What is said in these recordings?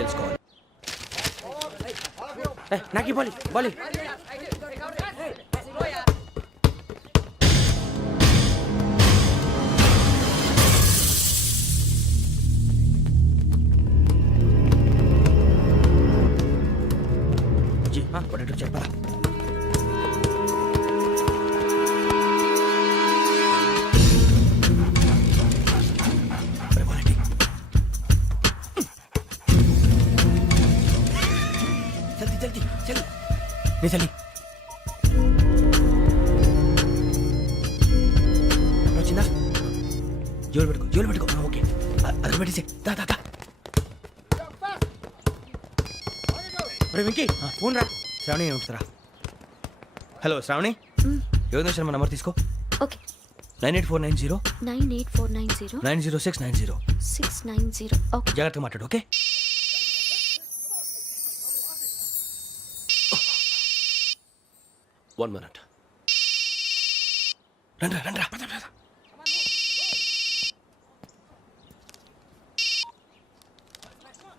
తెలుసుకోవాలి. నాకు Bali Bali. జోలు పెట్టుకో జోలు పెట్టుకో. ఓకే. అది పెట్టేసి దా దా దా. రే వెంకీ ఫోన్ రా. శ్రావణి ఉంటుందిరా హలో శ్రావణి? యోగేంద్ర శర్మ నంబర్ తీసుకో. Okay. Nine eight four nine zero. Nine eight four nine zero. Nine zero six nine zero. Six nine zero. Okay. జాగ్రత్తగా మాట్లాడు ఓకే? వన్ మినిట్ రండ్రా రండ్రా పద,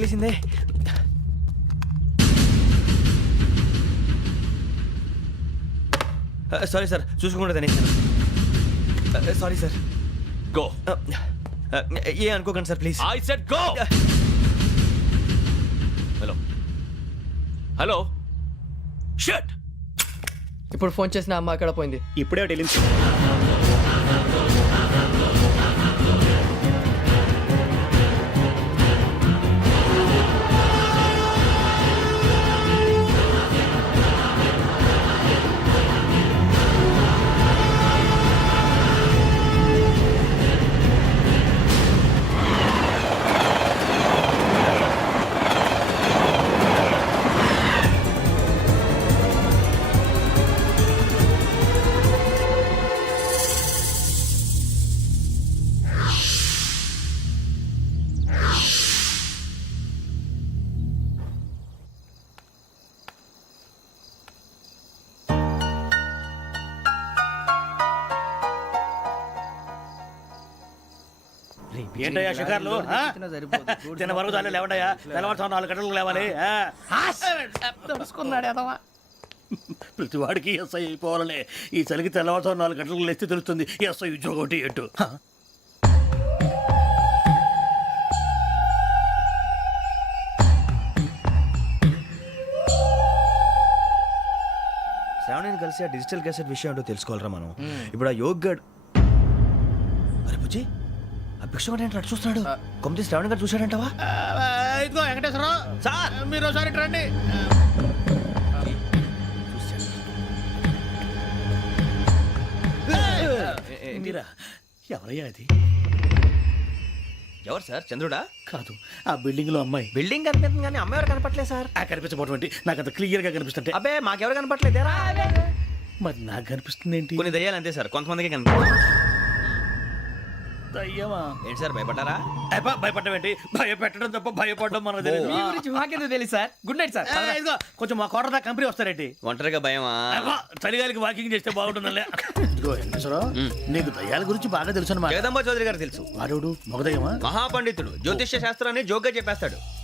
తగిలేసిందే. సారీ సార్ చూసుకోకుండా తినేసాను సారీ సార్. గో. ఏ అనుకోకండి sir please. I said go hello hello shut ఇప్పుడు ఫోన్ చేసిన అమ్మ అక్కడ పోయింది. ఇప్పుడే వెళ్ళింది ఏంటయ్యా షికార్లు? ఆ? తిన్న వరకు చాలే లేవండయ్యా. తెల్లవారుతో నాలుగు గంటలకు లేవాలి. ఆ? ప్రతి వాడికి ఎస్ఐ అయిపోవాలనే. ఈ చలికి తెల్లవారుతో నాలుగు గంటలకు లేస్తే తెలుస్తుంది ఎస్ఐ ఉద్యోగం ఒకటి ఎటు శ్రావణిని కలిసి ఆ డిజిటల్ క్యాసెట్ విషయం ఏంటో తెలుసుకోవాలరా మనం. ఇప్పుడు ఆ యోగ్ గడ్ అరే బుజ్జి ఆ భిక్షం ఏంటి చూస్తున్నాడు. కొమ్మిది శ్రావణి గారు చూశాడంటావా? ఇదిగో వెంకటేశ్వరరావు సార్! మీరు ఒకసారి రండి. మీరా ఎవరయ్యా అది ఎవరు సార్? చంద్రుడా? కాదు ఆ బిల్డింగ్లో అమ్మాయి. బిల్డింగ్ కనిపిస్తుంది కానీ అమ్మ ఎవరు కనపట్లేదు సార్? ఆ కనిపించబోటువంటి నాకు అంత క్లియర్గా కనిపిస్తుంటే. అబ్బే మాకెవరు కనపట్లేదేరా మరి నాకు కనిపిస్తుంది ఏంటి కొన్ని దయ్యాలు అంతే సార్ కొంతమందికి కనిపి దయ్యమా? ఏంటి సార్ భయపడ్డారా? అబ్బా, భయపడడం ఏంటి? భయపెట్టడం తప్ప భయపడడం మనకు తెలియదు మీ గురించి మాకెందుకు తెలుసు సార్? Good night sir. ఇదిగో, కొంచెం మా కోట దాకా కంపెనీ వస్తారేంటి? ఒంటరిగా భయమా? అబ్బా, చలిగాలికి వాకింగ్ చేస్తే బాగుంటుందిలే ఇదిగో వెంకటేశ్వరరావు నీకు దయ్యాల గురించి బాగా తెలుసు అనమాట జగదంబ చౌదరి గారు తెలుసు. వాడోడు మగదయ్యమా? మహాపండితుడు. జ్యోతిష్య శాస్త్రాన్ని జోగ్గా చెప్పేస్తాడు.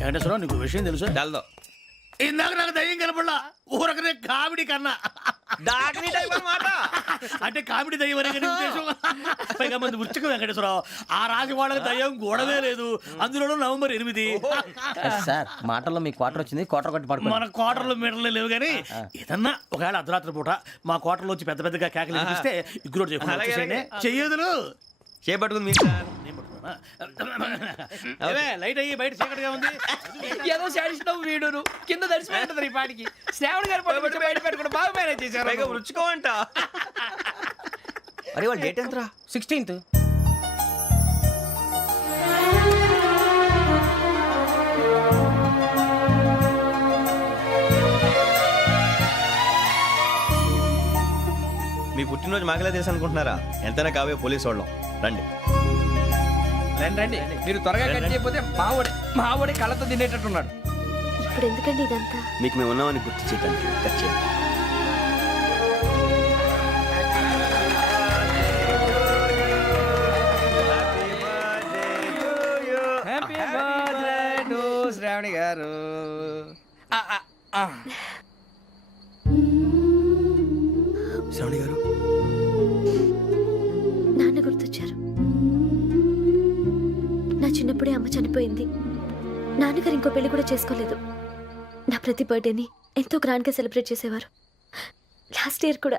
వెంకటేశ్వరరావు నీకు విషయం తెలుసు? డల్దో ఇందాక నాకు దయ్యం కనపడలా. ఊరకనే కామెడీ కన్నా. డాకిని టైప్ అన్నమాట. అంటే కామెడీ దయ్యం అనే కదా ఉద్దేశం. పైగా మంది వృచ్చిక వెంకటేశ్వరరావు ఆ రాజు వాళ్ళకి దయ్యం గోడవే లేదు. అందులోనూ నవంబర్ ఎనిమిది. సార్ మాటల్లో మీ క్వార్టర్ వచ్చింది క్వార్టర్ కొట్టి పడుకో మన కోటర్లో మీటర్లు లేవు కానీ ఏదన్నా ఒకవేళ అర్ధరాత్రి పూట మా కోటర్లో వచ్చి పెద్ద పెద్దగా కేకలు వినిపిస్తే ఇగ్గురు అలాగే. చెయ్యదులు చేపట్టుకుంది మీరు సార్. నేను పట్టుకున్నా. ఏమే, లైట్ అయ్యి బయట చీకటిగా ఉంది. ఏదో శాడిస్తున్నావు వీడును. కింద దర్శనం ఈ పాటికి. శ్రావణ్ గారు బయట పెట్టుకుంటే బాగా మేనేజ్ చేశారు. రుచుకోవంట అరే వాళ్ళు డేట్ ఎంతరా? సిక్స్టీన్త్ పుట్టినరోజు మాకలే తెలుసు అనుకుంటున్నారా? ఎంతైనా కావే పోలీసు వాళ్ళం. రండి. రండి రండి. మీరు త్వరగా కట్ చేయకపోతే మావోడి మావోడి కళ్ళతో తినేటట్టున్నాడు. ఇప్పుడు ఎందుకండి ఇదంతా? మీకు మేము ఉన్నామని గుర్తు చేయడానికి కట్ చేయండి. హ్యాపీ బర్త్డే టు శ్రావణి గారు. చిన్నప్పుడే అమ్మ చనిపోయింది. నాన్నగారు ఇంకో పెళ్ళి కూడా చేసుకోలేదు. నా ప్రతి బర్త్డేని ఎంతో గ్రాండ్గా సెలబ్రేట్ చేసేవారు. లాస్ట్ ఇయర్ కూడా.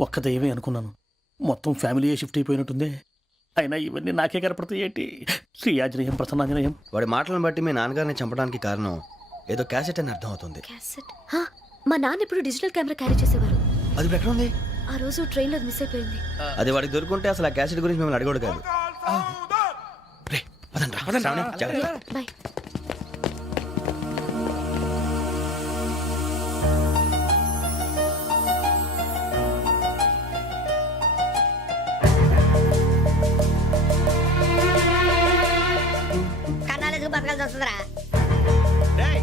ఒక్క దయ్యమే అనుకున్నాను. మొత్తం ఫ్యామిలీ షిఫ్ట్ అయిపోయినట్టుంది. అయినా ఇవన్నీ నాకే కనపడతాయి ఏంటి? శ్రీ ఆంజనేయం ప్రసన్నాంజనేయం. వాడి మాటలను బట్టి మీ నాన్నగారిని చంపడానికి కారణం ఏదో క్యాసెట్ అని అర్థం అవుతుంది క్యాసెట్? హా, మా నాన్న ఇప్పుడు డిజిటల్ కెమెరా క్యారీ చేసేవారు. అది ఇప్పుడు ఎక్కడ ఉంది? ఆ రోజు ట్రైన్లో మిస్ అయిపోయింది. అది వాడికి దొరుకుంటే అసలు ఆ క్యాసెట్ గురించి మిమ్మల్ని అడగడు కాదు. పదండ్రా. శ్రావణి, జాగ్రత్త. బాయ్. కన్నాలకు బతకాల్సి వస్తుందిరా? రేయ్,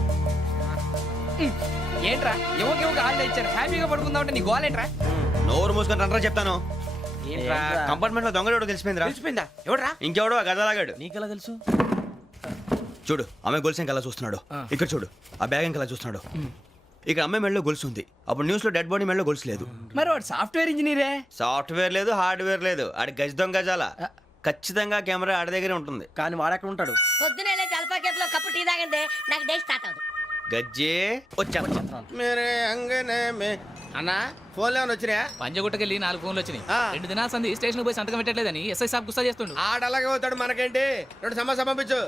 ఏంట్రా? ఎవరికి ఎవరికి ఆళ్ళు ఇచ్చారు? హ్యాపీగా పడుకుందాం అంటే నీ గోలేంట్రా? నోరు మూసుకొని రండ్రా చెప్తాను. కంపార్ట్మెంట్లో దొంగడు తెలిసిపోయిందిరా. తెలిసిపోయిందా? ఎవడ్రా? ఇంకెవడో గదలాగాడు. నీకెలా తెలుసు? చూడు ఆమె గొలుసు ఇంకలా చూస్తున్నాడు? ఇక్కడ చూడు ఆ బ్యాగ్ ఇంకలా చూస్తున్నాడు? ఇక్కడ అమ్మాయి మెడలో గొలుసు ఉంది. అప్పుడు న్యూస్లో డెడ్ బాడీ మెడలో గొలుసు లేదు. మరి వాడు సాఫ్ట్వేర్ ఇంజనీరే? సాఫ్ట్వేర్ లేదు హార్డ్వేర్ లేదు. ఆడి గజ దొంగ గజాల ఖచ్చితంగా కెమెరా ఆడి దగ్గరే ఉంటుంది. కానీ వాడెక్కడ ఉంటాడు? పొద్దునే కేఫ్లో కప్పు టీ తాగండి నాకు డే స్టార్ట్ అవుతుంది గజ్జే వచ్చా. మేరే అంగనే మే. అన్నా ఫోన్లో ఏమైనా వచ్చినాయా? పంజగుట్టకెళ్ళి నాలుగు ఫోన్లు వచ్చినాయి. రెండు దినాల సంది స్టేషన్ పోయి సంతకం పెట్టలేదని ఎస్ఐ సాబ్ గుస్తా చేస్తుండు. ఆడలాగే పోతాడు మనకేంటి? రెండు సమస్య పంపించు.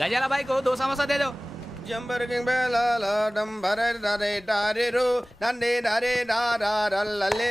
గజాల బైక్ దో సమస్య దేదో జంబరకింగ్ బేలాల డంబరే డరే డారెరు నండే డరే డారల్లే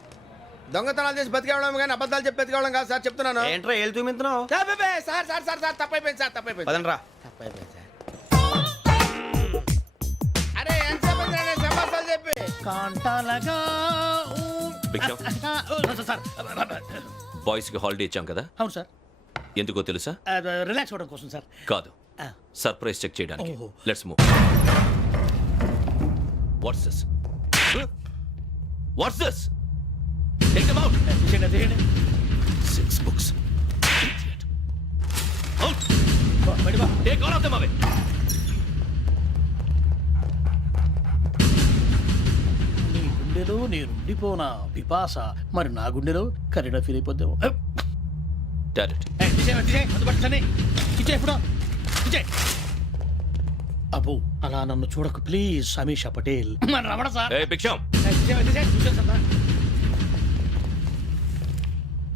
దొంగతనాలు చేసి బతికేవడం కానీ అబద్ధాలు చెప్పి బతికేవడం కాదు సార్ చెప్తున్నాను. ఏంట్రా ఏళ్ళు చూపించినావు sir, sir sir sir sir తప్పైపోయింది సార్ తప్పైపోయింది. పదండ్రా. తప్పైపోయింది సార్. అరే ఎంత చెప్పి? కాంటాలగా సార్ బాయ్స్కి హాలిడే ఇచ్చాం కదా? అవును సార్. ఎందుకో తెలుసా? రిలాక్స్ అవ్వడం కోసం సార్. కాదు. సర్ప్రైజ్ చెక్ చేయడానికి. Let's move. What's this what's this six books out బా, బయట బా. Take all of them away నీ గుండెలో నేనుండిపోనా పిపాస మరి నా గుండెలో కరీడా ఫీల్ అయిపోద్దాము అబ్బో అలా నన్ను చూడకు ప్లీజ్ సమీషా పటేల్. మన రమణ సార్. ఏ భిక్షం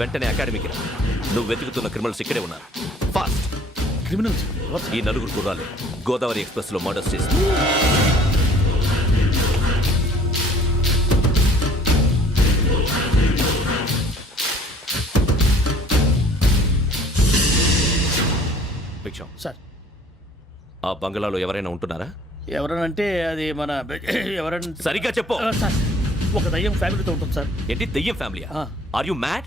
వెంటనే అకాడమీకి రా. నువ్వు వెతుకుతున్న క్రిమినల్స్ ఇక్కడే ఉన్నారు. Fast criminals? ఈ నలుగురు కుర్రాలు గోదావరి ఎక్స్ప్రెస్లో మర్డర్స్ చేసి భిక్షం. సార్ ఆ బంగ్లాలో ఎవరైనా ఉంటున్నారా? ఎవరనంటే అది మన ఎవరంటే సరిగ్గా చెప్పు. సార్. ఒక దయ్యం ఫ్యామిలీతో ఉంటుంది సార్. ఏంటి? దెయ్యం ఫ్యామిలీ. ఆర్ యు మ్యాడ్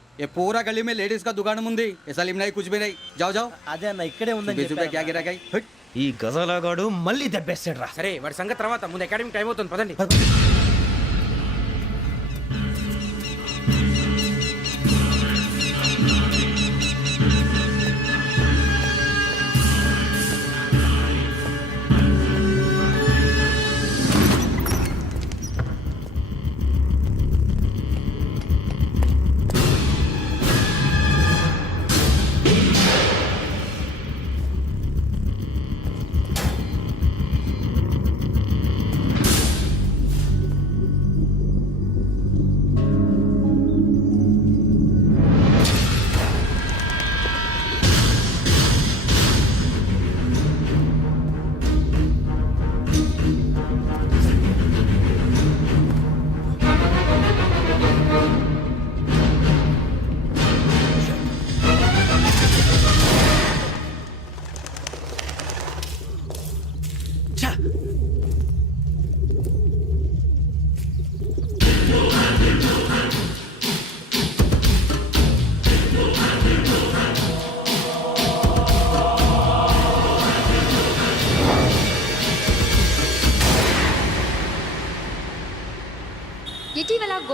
ये पूरा गली में लेडीज का दुकान मुंदी ये सलीम नहीं कुछ भी नहीं जाओ जाओ అదే అన్న ఇక్కడే बीस रुपए क्या गिरा गई ఈ గజాలగాడు మళ్ళీ దెబ్బేస్తాడు రా సరే వాడి సంగతి తర్వాత ముందు అకాడమిక్ టైం అవుతుంది పదండి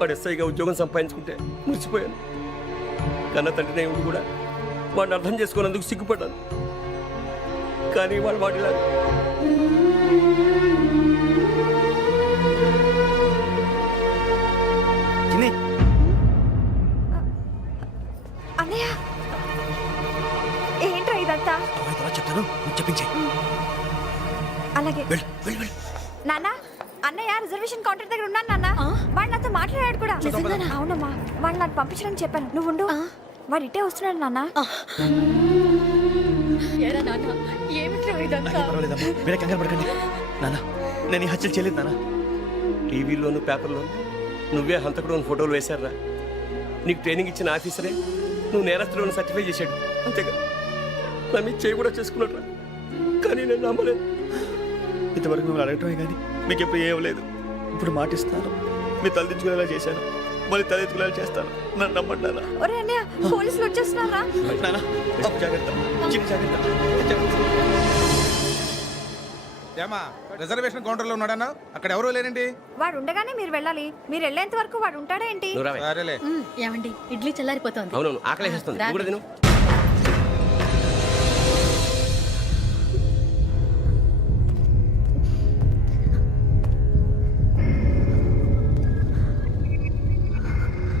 వాడు ఎస్ఐగా ఉద్యోగం సంపాదించుకుంటే మురిసిపోయాను. కన్న తండ్రినే ఉండి కూడా వాడిని అర్థం చేసుకున్నందుకు సిగ్గుపడ్డాను. కానీ వాడు వాడిలా అన్నయ్య ఏంట్రా ఇదంతా? చెప్తాను చెప్పించే అలాగే. నాన్న అన్నయ్య రిజర్వేషన్ కౌంటర్ దగ్గర ఉన్నాను నాన్న. వాడు నాతో మాట్లాడాడు కూడా. అవునమ్మా. వాడు నాకు పంపించడానికి చెప్పాను. నువ్వు ఉండు. వాడు ఇట్టే వస్తున్నాడు నాన్న. నాన్న మీరే కంగారు పడకండి. నాన్న నేను ఈ హత్యలు చేయలేదు నాన్న. టీవీలోను పేపర్లోను నువ్వే హంతకుడు ఫోటోలు వేశారా నీకు ట్రైనింగ్ ఇచ్చిన ఆఫీసరే నువ్వు నేరస్తులను సర్టిఫై చేశాడు. అంతేగా. నా మీద చేయి కూడా చేసుకున్నట్రా కానీ నేను నమ్మలేదు. ఇంతవరకు మిమ్మల్ని అడగటమే కానీ మీకు ఎప్పుడు ఏం లేదు. ఇప్పుడు మాటిస్తాను మీ తలదించుకునేలా చేశాను. మళ్ళీ తలెత్తుకునేలా చేస్తాను. నన్ను నాన్న ఒరే అన్నయ్య పోలీసులు వచ్చేస్తున్నారా? నాన్న అప్పు జాగ్రత్త. చిన్న జాగ్రత్త. ఏమా రిజర్వేషన్ కౌంటర్లో ఉన్నాడన్నా? అక్కడ ఎవరు లేరండి వాడు ఉండగానే మీరు వెళ్ళాలి. మీరు వెళ్ళేంత వరకు వాడు ఉంటాడా ఏంటి? సరేలే. ఏమండి? ఇడ్లీ చల్లారిపోతోంది. అవునవును ఆకలేసేస్తుంది. కూడా తిను.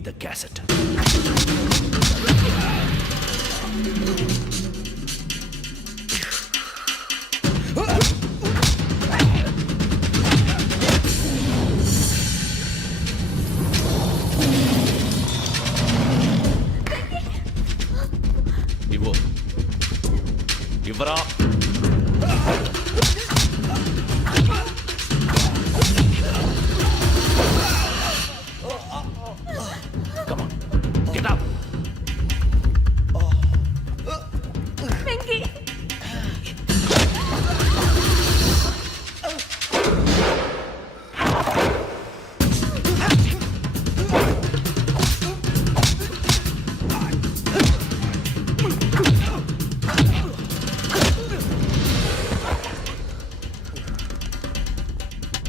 Give me the